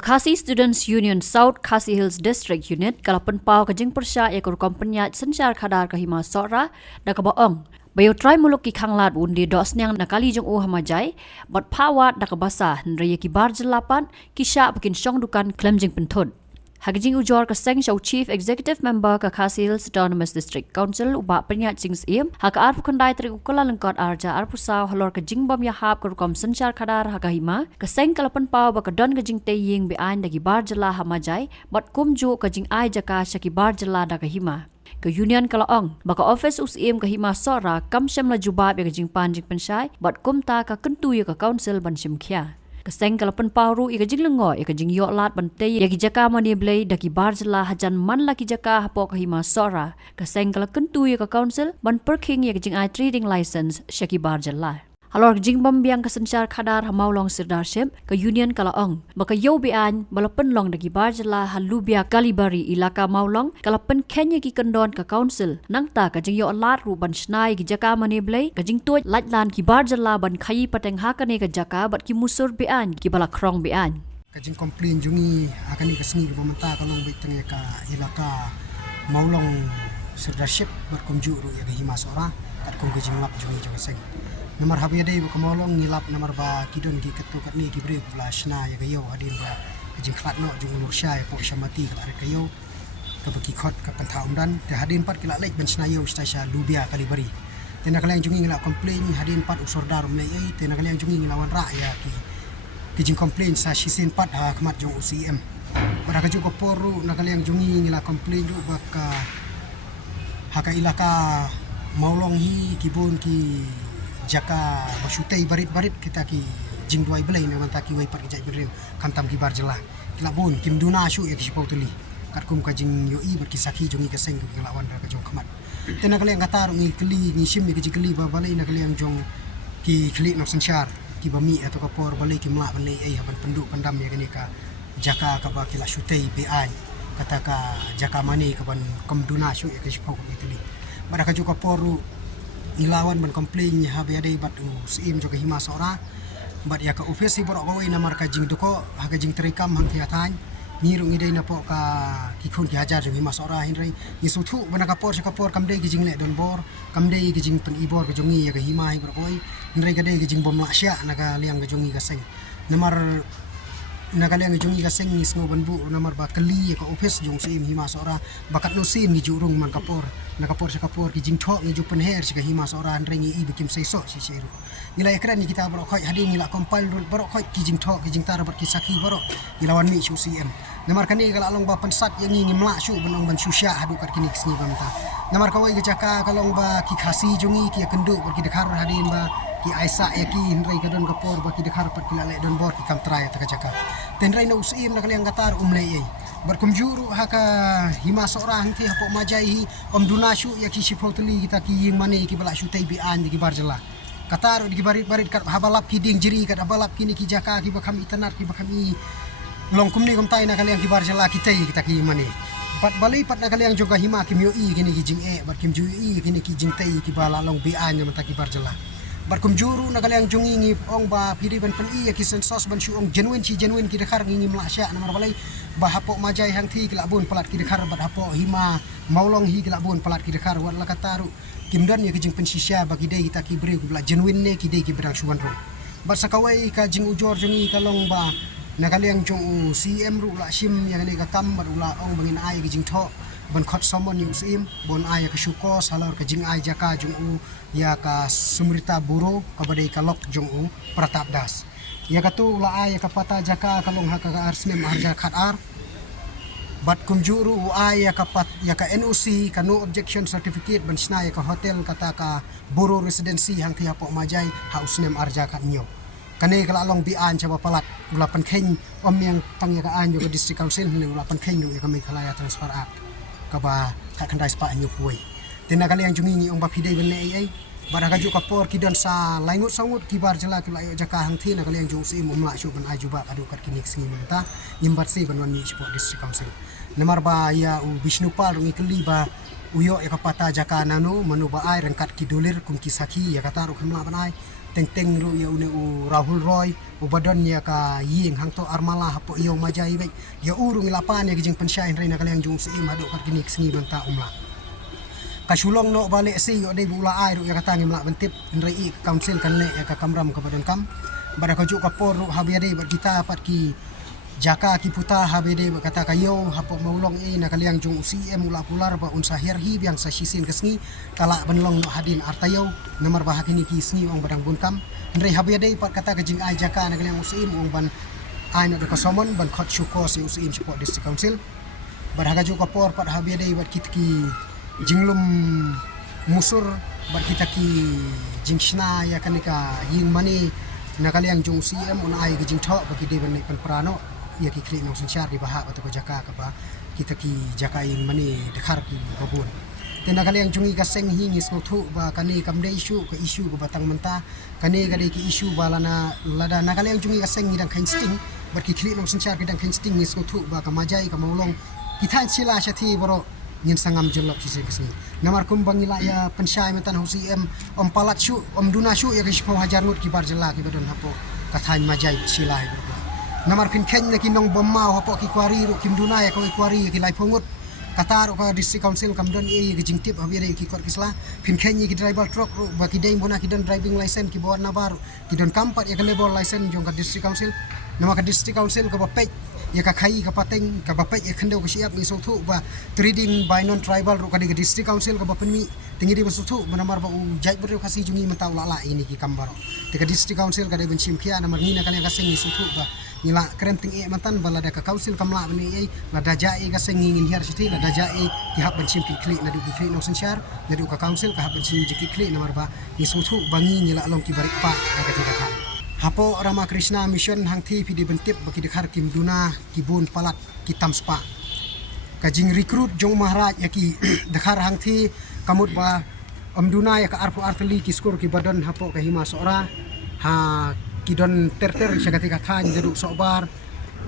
Khasi Students Union South Khasi Hills District Unit kalapan pau kajing persya ekor kompenya sencar khadar kahima sora da kabaong. Bayo try muluk ki khanglat undi dos nyang nakali jong hamajai bot pawat da kabasa nraya ki barjelapan kisha bikin syong dukan klem jing pentud. Hagijing ujor kaseng show Chief Executive Member ka Khasi Hills Autonomous District Council uba penyat jing sim haka arpu kandai tri ukula lengkot arja arpu saw halor ka jing bam yahap ka rukom sencar khadar hakahima kaseng kalapan pau ba kadon ka jing teying bean dagi barjela hamajai bot kumju ka jing ai jaka shaki barjela da kahima. Ke Union Kalaong baka office usim kahima sora kam syam la jubab ya ka jing panjing pensai bot kumta ka kentu ya ka council ban syam khia. Kaseng kalapan pauru ika jing lengo ika jing yok lat bante ya ki jaka mani blay daki barjela hajan man la ki jaka hapo kahima sora kaseng kala kentu ya ka council ban perking ya ki jing ai trading license syaki barjela. Halor jing bam biang kasencar khadar hamaulong sirdarship ke Union Kalaong baka yo bian balapen long dagi barjela halubia kalibari ilaka maulong kalapen kenya ki kendon ka council nangta ka jing yo lat ru ban snai ki jaka mani blay ka jing tuaj latlan ki barjela ban khayi pateng hakane ka jaka bat ki musur bian ki bala krong bian ka jing komplain jungi akani ka sengi ka pamanta kalong biteng ka ilaka maulong sirdarship berkumju ru ya ka hima sora kat kong ka jing lap jungi jo seng Namar habia dei ba kamolong ngilap namar ba kidon ki ketu kat ni ki bre ku lashna ya gayo adin ba jing khat no jung nur shay po shamati ka are kayo ka baki khot ka pantha umdan te hadin pat kila lek ben snayo stasha lubia kalibari te nakaleng jungi ngila complain hadin pat usor darum nei ai te nakaleng jungi ngilawan ra ya ki jing complain sa shisin pat ha khamat jung UCM bara ka jugo poru nakaleng jungi ngila complain ju ba ka haka ilaka maulong hi kibun ki jaka basyutei barit-barit kita ki jing duai belai na mantaki wai par kijai bereu kantam ki barjela kila bun kim duna syu ya ki pautuli kat kum ka jing yoi ber kisaki jongi ka seng ki lawan ka jong khamat tena kali ngatar ngi kli ngi sim ki jikli ba balai na kali yang jong ki kli nok sensyar ki bami atau ka por balai ki mla balai ai haban penduk pendam ya kini ka jaka ka ba kila syutei bean kata ka jaka mani ka ban kum duna syu ya ki pautuli bara ka juga poru ilawan ban komplain ha be dei bat sim jo ka hima sora bat ya ka office borok kawai na marka jing duko ha ka jing terekam hang thiatan nirung idei na po ka kikun ki hajar jo hima sora hinrei ni suthu bana ka por kam dei ki jing le don bor kam dei ki jing pen ibor ka jongi ya ka hima hi borok kawai hinrei ka dei ki jing bom lasya na ka liang ka jongi ka seng namar nakaliang jongi ka seng ni sngo banbu namar ba kali ka office jong sim hima sora bakat no sim ni jurung man kapor nakapor sa kapor ki jing thok ni jupen her sa hima sora rengi i bikim seiso si seru nila ekran ni kita borok khoi hadin nila compile borok khoi ki jing thok ki jing tar bat ki saki borok nilawan mi UCM namar kani kala along ba pensat yang ngi mla syu benong ban susya hadu kat kini kisni bamta namar kawai ke jaka kalong ba ki khasi jongi ki kendu bat ki dekhar hadin ba ki aisa ya ki hinrai ka don kapor ba ki dekhar pat ki lale don bor ki kam trai ta jaka tenrai na UCM na kaliang gatar umlei berkum juru haka hima sora hangti hapo majai om dunasyu ya ki sipotuli kita ki mane ki bala syutai bi an ki barjela katar di barit kat habalap ki ding jiri kat habalap kini ki jaka ki bakam itanar ki bakam i longkum ni kom tai na kaliang ki barjela kita ki mane pat balai pat na kaliang juga hima ki mio i kini ki jing bar kim ju i kini ki jing tai ki bala long bi an mata ki barjela barkum juru na kaliang jungi ngi ong ba piri ban pen i ki sensos ban syu ong genuine ki dekhar ngi mlasya namar balai ba hapo majai hang thi kilabun palat ki dekhar bat hapo hima maulong hi kilabun palat ki dekhar wat la kataru kimdan ya ki jing pensisya bagi dei kita ki bre bla genuine ne ki dei ki berang suwan ro bat sakawai ka jing ujor jungi kalong ba na kaliang jong CM ru la sim ya ni ka kam bat ula ong bangin ai ki jing tho ban khot somon ni usim bon ai ka syuko salor ka jing ai jaka jung u ya ka sumrita buro ka badai ka lok jung u pratap das ya ka tu la ai ka pata jaka kalong ha ka arsnem arja khat ar bat kumjuru u ai ya ka pat ya ka NOC ka no objection certificate ban sna ya ka hotel kata ka buro residency hang thia po majai ha usnem arja khat nyo kane kala long bi an chaba palat ulapan kheng om yang tang ya ka an yo ka district council ni ulapan kheng yo ya ka mai khalaya transfer act kaba ka kandai spa nyu huai tena kali yang jungi ni ong ba pidai ben ai bara ka ju ka por ki don sa laingut sangut ki bar jela ki layo jaka hang thi na kali yang jung si mumla syu ban aju ba adu kat kinik singi menta imbat si ban wan ni sport district council namar ba ya u Bishnupal ngi kli ba uyo ya kapata jaka nanu manu ba ai rengkat kidulir kum kisaki ya kata ru khimla banai teng ru ya une u Rahul Roy u badon ya ka ying hang to armala hapo yo majai be ya urung lapan ya gijing pensyai reina kaliang jung seim hadu kat gini sengi banta umla kasulong no balik si yo dei bula ai ru ya kata ngimla bentip nrei council kan le ya ka kamram ka badon kam bada ka juk ka por ru habiade bat kita pat ki jaka ki puta habede kata kayo hapo maulong na kaliang jung UCM ula pular ba unsa herhi biang sa sisin kesni kala benlong no hadin artayo nomor bahak ini ki sni ong badang bunkam ndrei habede pat kata kajing ai jaka na kaliang UCM ong ban ai na ka somon ban khot syuko si UCM support district council barhaga ju ka por pat habede bat kitki jinglum musur bat kita ki jingshna ya kanika yin mani na kaliang jung UCM on ai gijing tho bagi de ban pen prano ya ki klik nong sensyar di bahak atau jaka ka ba kita ki jaka ing mani dekhar ki babun tena kali yang jungi kaseng hingis no thu ba kani kamde isu ke isu ke batang menta kani gade ki isu balana lada na kali yang jungi kaseng ngidang kain sting bar ki klik nong sensyar kidang kain sting nis no thu ba kamajai ka maulong kita sila syati boro ngin sangam jelop sisi kesni namar kum bangila ya pensyai mentan UCM om palat syu om duna syu ya ke sipo hajar nut ki bar jela ki badon hapo kathain majai sila boro namar kin kenya ki nong bomau hapo ki kwari ru kim dunai ko kwari ki lai phongut kata ru ka district council kamdon e ki jingtip habi re ki kor kisla kin kenya ki driver truck ru ba ki dei bona ki don driving license ki bawa nabar ki don kampat ya ka labor license jong ka district council nama ka district council ka bapet ya ka khai ka pateng ka bapet ya khendo ka siap ni so thu ba trading by non tribal ru ka di district council ka bapenmi tingi di so thu namar ba u jai ber ka si jungi mentau lala ini ki kambaro te ka district council ka de benchim kia namar ni na kalian ka seng ni so thu ba nila krenting e mantan balada ka council kamla bani e la daja e ga sengin hier siti la daja e ki hab benchim ki klik na du ki klik no sensyar na du ka council ka hab benchim ki klik namar ba ni so thu bangi nila long ki barik pa ka ti ka hapo Rama Krishna Mission hangthi pidi bentip baki dekhar kim duna kibun palat kitam spa kajing recruit jong maharaj ya ki dekhar hangthi kamut ba om duna ya ka arpu arteli ki skor ki badan hapo ka hima sora ha kidon ter syagati ka khan jadu sobar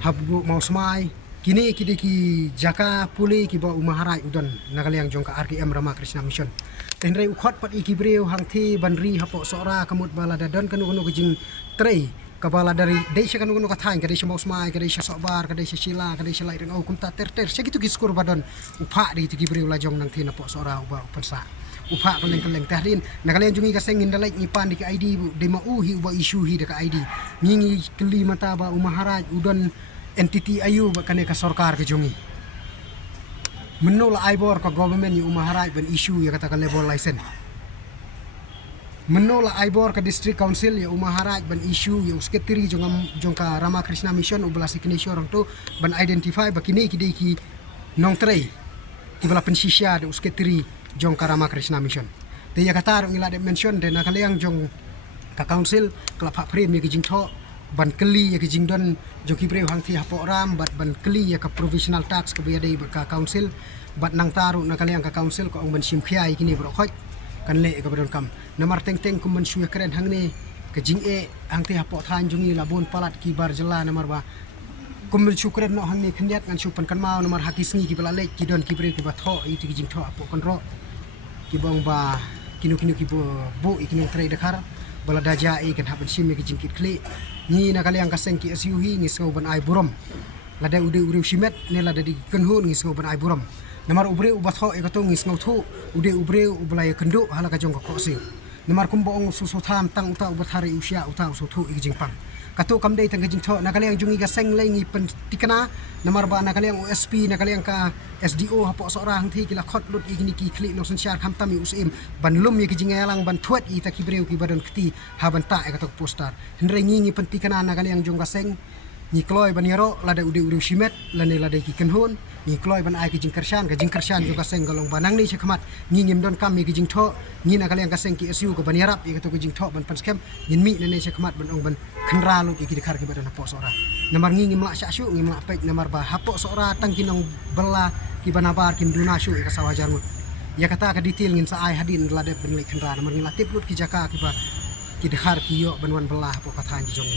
habbu mau smai kini kidi ki jaka puli ki ba maharaj udon nagaliang jong ka RKM Rama Krishna Mission tenrei ukhot pat iki breu hangthi banri hapo sora kamut bala dadon kanu kejing trei kabala dari desha kanu kathain ka desha mausmai ka desha sobar ka desha sila ka desha lai rengau kumta ter segitu ki skor badon upha di iki breu lajong nang thina po sora uba upansa upha keleng tahdin nakalian jungi ka sengin dalai ngipan di ID de mau hi uba isu hi de ka ID ngingi keli mata ba maharaj udon entity ayu ba kane ka sarkar ke jungi menol aibor ka government yu maharaj ban issue ya kata ka labor license menol aibor ka district council ya maharaj ban issue ya sekretari jong ka Rama Krishna Mission ubala siknesyo orang tu ban identify bakini ki ki nong trei ki bala pensisya de sekretari jong ka Rama Krishna Mission te ya kata ngila de mention de nakaliang jong ka council kala phak frame ya ki jing tho ban keli ya ki jing don jong ki breu hang thi hapo ram bat ban keli ya ka provisional tax ka biade ka council bat nang taru nakaliang ka council ko ong ban sim khiai kini bro khoj kan le ka badon kam namar teng kum ban suya keren hang ne ka jing e hang thi hapo than jungi labon palat ki bar jela namar ba kum ban syukren no hang ne khndiat kan supan kan mau namar hakis ni ki bala le ki don ki breu ki ba tho i ti jing tho apo kon ro ki bong ba kinu ki bo ikinu trade dekhar bala daja e kan haban sim ki jingkit kli ni na kaliang kaseng ki SUhi ni so ban ai burom lada ude simet ne lada di kenhun ni so ban ai burom namar ubre ubatho e katong ni snau thu ude ubre ublai kendo hala ka jong ko siu namar kum boong susu tham tang uta ubathari usia uta usu thu i jingpang kato kam dei tang jing tho na kaliang jungi ka seng lai ni pen tikana namar ba na kaliang OSP na kaliang ka SDO hapo sorang thi kila khot lut igni ki kli no sensyar kham tami usim ban lum ye ki jingalang ban thuat i ta ki breu ki badon kti ha ban ta e katok postar hendre ngi pen tikana na kaliang jong ka seng ni kloi ban yaro lada ude simet lane lada ki kenhon ni kloi ban ai ki jing kershan jong ka seng galong banang ni chakmat ni ngim don kam ki jing tho ni na kaliang ka seng ki SU ko ban yarap i katok jing tho ban panskem yin mi ne chakmat ban ong ban khenra lu ki dikhar ki badan hapo sora namar ngi ngim la sya ngim la pek namar ba hapo sora tang kinong bela ki banabar kim duna syu ka sawajar mut ya kata ka detail ngin sa ai hadin lada ben le khenra namar ngila tip lut ki jaka ki ba ki dikhar ki yo banwan bela hapo kathan ki jong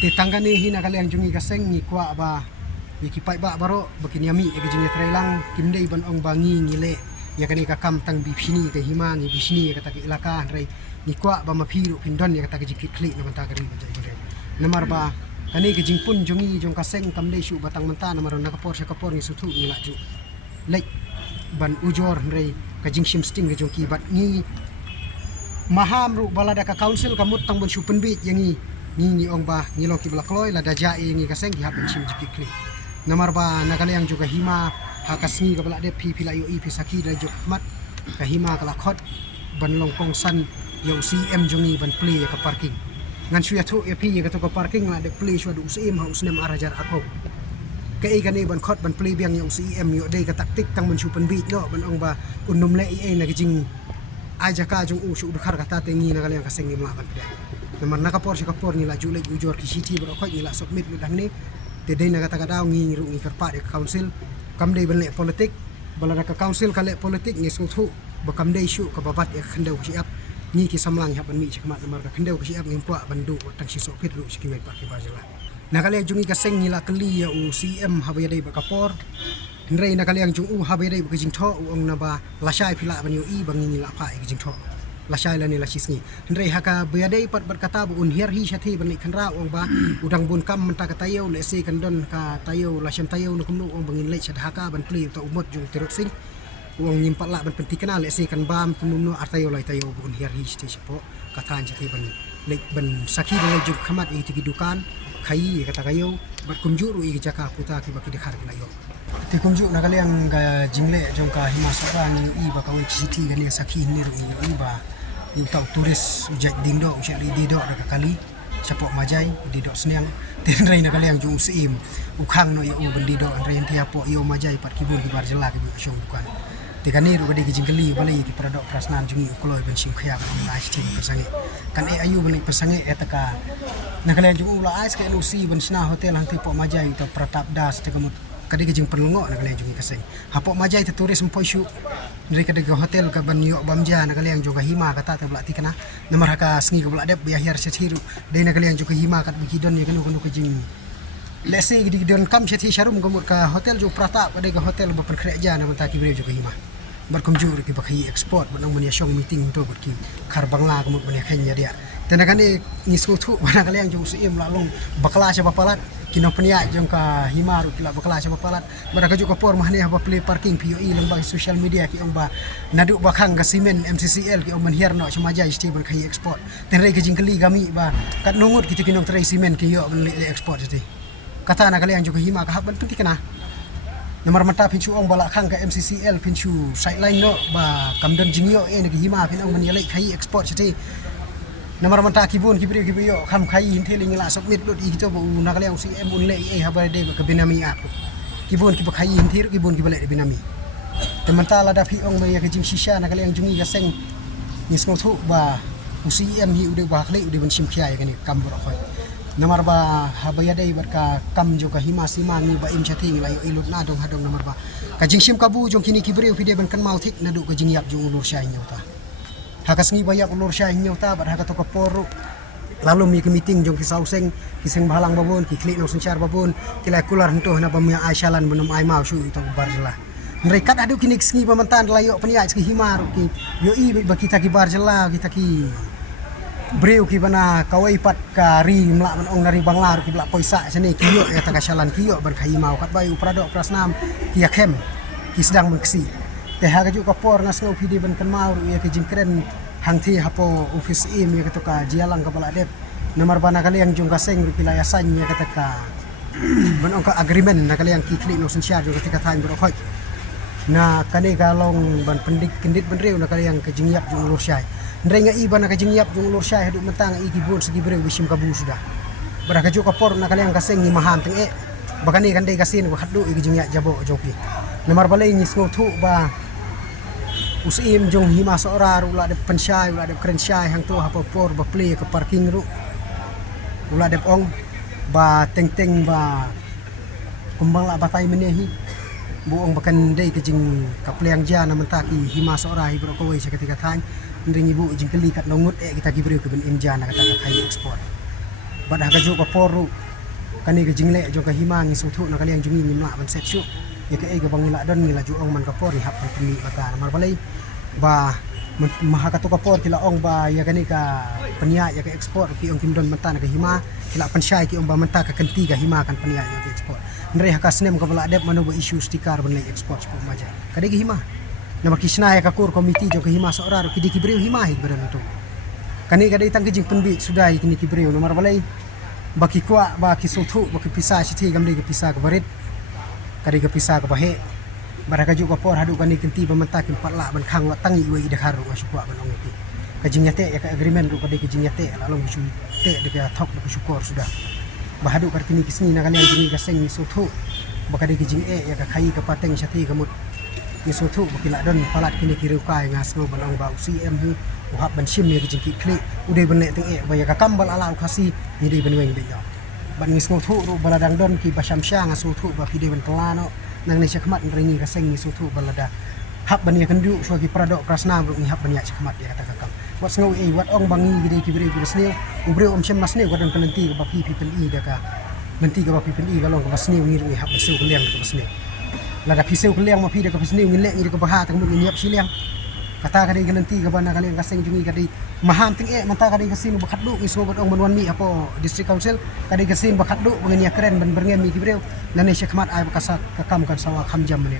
te tanggane hina kaliang jungi ka seng ni kwa ba ki pai ba baro bakini ami e ki jingi trailang kim dei ban ong bangi ngile ya kani ka kam tang bi phini ke hima ni bisni ka ta ke ilaka rai ni kwa ba ma phiru phindon ya ka ta ke jikit kli na manta kari ba jai namar ba kani ke jingpun jongi jong ka seng kam dei shu batang manta namar na ka por ni suthu ni la ju lek ban ujor rai ka jingshim sting ke jong ki bat ni maham ru balada ka council kamut tang bon shu penbit yangi ni ong ba ni lo ki blakloi la da ja ni ka seng ki ha ben shim jikit kli namar ba nakale yang juga hima hakasni ka bala de pi la yo i pi saki da jok mat ka hima kala khot ban long kong san yo cm jongi ban play ka parking ngan suya thu e pi ka to ka parking la de play shu du cm ha usnem arajar ako ka e kani ban khot ban play biang yo cm yo de ka taktik tang ban shu pan bi no ban ong ba unnum le e na jing aja ka jong u shu du khar ka ta te ngi nakale yang ka seng ni ma ban pe namar nakapor ka por ni la ju le ujor ki city bro khot ni la submit lu dang ni te dei na kata kadau ngi ru ngi karpa de council kam dei ben le politik balada ka council ka le politik ni suthu ba kam dei shu ka babat e khandau si ap ni ki samlang ha ban mi chikmat namar ka khandau si ap ngi pwa bandu tang si so pit ru si ki mai pa ki bajala nakale jungi ka seng ni la kli ya u cm ha ba dei ba kapor ndrei nakale yang jung u ha ba dei ba jing tho u ong na ba la shai phila ban yo i bang ni la pa e jing tho la shai la ni la sisngi ndrei haka beadei pat berkata bu un hier hi shathi ban lik khanra ong ba udang bun kam menta ka tayo le se kan don ka tayo la sham tayo no kumnu ong bangin le shadhaka ban pli to umot jung terot sing ong nyimpat la ban pentikana le se kan bam kumnu artayo lai tayo bu un hier hi shathi chapo kathan shathi ban lek ban sakhi le jung khamat e tigi dukan khai kata kayo bat kumjuru i jaka puta ki baki dekhar na yo ti kumju na kaliang ga jingle jong ka himasura ni i ba ka wi city ga ni sakhi ni ru i ba ni tau turis ujat dindo ujat dido da kali sapok majai dido seniang tin rai na kaliang jung sim ukhang no yo bendido rai tia po yo majai pat kibun ki barjela ki syong bukan te kan ni ru gadi ki jingli balai ki pradok prasnan jungi ukloi ben sim khaya kan na sti pasange kan e ayu ben pasange etaka na kaliang jung ula ais ka no si ben sna hotel hang tipo majai to pratap das te kamut kadi ke jing perlungo na kaliang jungi kaseng hapok majai te turis empoi shu dari kadi ke hotel ka ban yo bamja na kaliang juga hima kata te belati kana namar haka sngi ka belade bi akhir sethiru dei na kaliang juga hima kat bikidon ye kanu kanu ke jing lese gidi don kam sethi sharum gamut ka hotel jo pratap kadi ke hotel ba perkreja na mata ki bre juga hima berkumjur ki bakai export ban mun ya shong meeting to ki khar bangla gamut ban khenya dia tenakan ni ngisku tu mana kaliang jung sim lalong bakla sa bapalat kino penia jong ka himaru kila bakla sa bapalat baraka juga por mahni ha play parking POE lembang social media ki ong ba nadu bakhang ka simen MCCL ki ong man hierno samaja stable kai export tenre ke jingkeli kami ba kat nungut kita kinong tray simen ki yo ben le export jati kata na kaliang juga hima ka haban penting kana nomor mata pinchu ong balak khang ka MCCL pinchu sideline no ba kamdon jingyo e ne ki hima pin ong man yalai kai export jati namar manta kibun kibriyo kham khai hintheling la submit lot i kito bu nakale usi em unle e habare de ka binami ap kibun ki khai hinthir kibun ki bale binami temanta la da phi ong me ka jing shisha nakale ang jungi ga seng nisngo thu ba usi em hi ude ba khle ude ban sim khia ya ni kam bro khoi namar ba habaya dei barka kam jo ka hima sima ni ba im chathi la yo ilot na dong hadong namar ba ka jing sim kabu jong kini kibriyo fi de ban kan mau thik na du ka jing yap jong ulur sha nyota hakasngi bayak ulur syah nyota bar haka to kaporu lalu mi ke meeting jong ki sauseng kiseng balang babon ki klik no sencar babon tilai kular hento na bamya aisalan benum ai mau su to barjela mereka adu kini sngi pamantan layo penia ski himar ki yo i bagi kita ki barjela kita ki breu ki bana kawai pat ka ri mla ong nari banglar ki bla poisa sene ki yo eta kasalan ki yo bar khai mau kat bayu prado prasnam ki yakhem ki sedang mengsi te haga ju kapor na snow pidi ban kan mau ya ke jingkren hangthi hapo office im ya ketuka jialang ka bala dep nomor bana kali yang jung kaseng ru pilaya sanya kataka ban ongka agreement na kali yang kikli no sensyar ju ketika than bro khoi na kani kalong ban pendik kendit benreu na kali yang ke jingyap jung ulur syai ndrenga iban na ke jingyap jung ulur syai hadu mentang i kibun segi breu wisim kabu sudah baraka ju kapor na kali yang kaseng ni maham teng e bakani kan dei kasin ko hadu i jingyap jabo joki nomor balai ni sngo thu ba usim jong hima sora ru la de pensyai la de krensyai hang tu hapo por ba play ke parking ru ula de ong ba teng ba kumbang la batai menehi buong bakan dei ke jing kapliang jana mentaki hima sora hi bro koi seketika than ndring ibu jing keli kat nongut e kita gibreu ke ben imjana kata kai export badah ka ju ka poru kani ke jingle jong ka hima ngi suthu na kali yang jungi nyimla ban set syu ya ke ga bangila don ngila juong man kapor ni hapan pemi bata mar balai ba mahakatu kapor kila ong ba ya gani ka penia ya ke ekspor ki ong timdon mata na hima kila pansyai ki ong ba mata ka kenti ka hima kan penia ya ke ekspor ndre hakasnem ka bala adep manu ba issue stikar ban ekspor po maja kadi hima na makisna ya ka kur komiti jo ke hima sorar ki dikibreu hima hi badan tu kani kadi tang kijing penbi sudah kini kibreu nomor balai baki kwa baki sotu baki pisah sithi gamde ke pisah ke barit kadi ke pisah ke bahe baraka juga por hadu kani kenti bamenta kim patla ban khang wa tangi we idhar wa syukwa ban ong itu kajing nyate ya ka agreement ru kadi kajing nyate lalong bisu te de ka thok de syukur sudah bahadu kar kini kisni na kalian kini ka seng ni sotu bakadi kajing ya ka khai ka pateng sathi kamut ni sotu bakila don palat kini kiru kai ngas no ban ong ba cm hu uhap ban sim ni kajing ki kli udai ban le teng ba ya ka kambal ala khasi ni dei ban weng de ya ban ni sotu ru baladang don ki basam syang sotu ba ki dei ban pelano nang ni syakmat ringi ka seng ni sotu balada hab ban ya kandu swagi pradok prasna bro ni hab ban ya syakmat dia kata kakam wat ngau wat ong bangi gide ki bre ki sneu ubre om syam masneu gadan pelenti ka pi pen i da ka menti ka pi pen i galong ka sneu ni ri hab seu keliang ka sneu lada piseu keliang ma pi da ka sneu ngilek ni ka baha tang mun niap siliang kata kadi galenti ka bana kalian ka seng jungi kadi maham ting manta kadi ka sinu bakat du ni so ong banwan mi apo district council kadi ka sin bakat du ngenia keren ban berngem mi ki bre nane syakmat ai bakasa ka kam kan sawa kham jam ni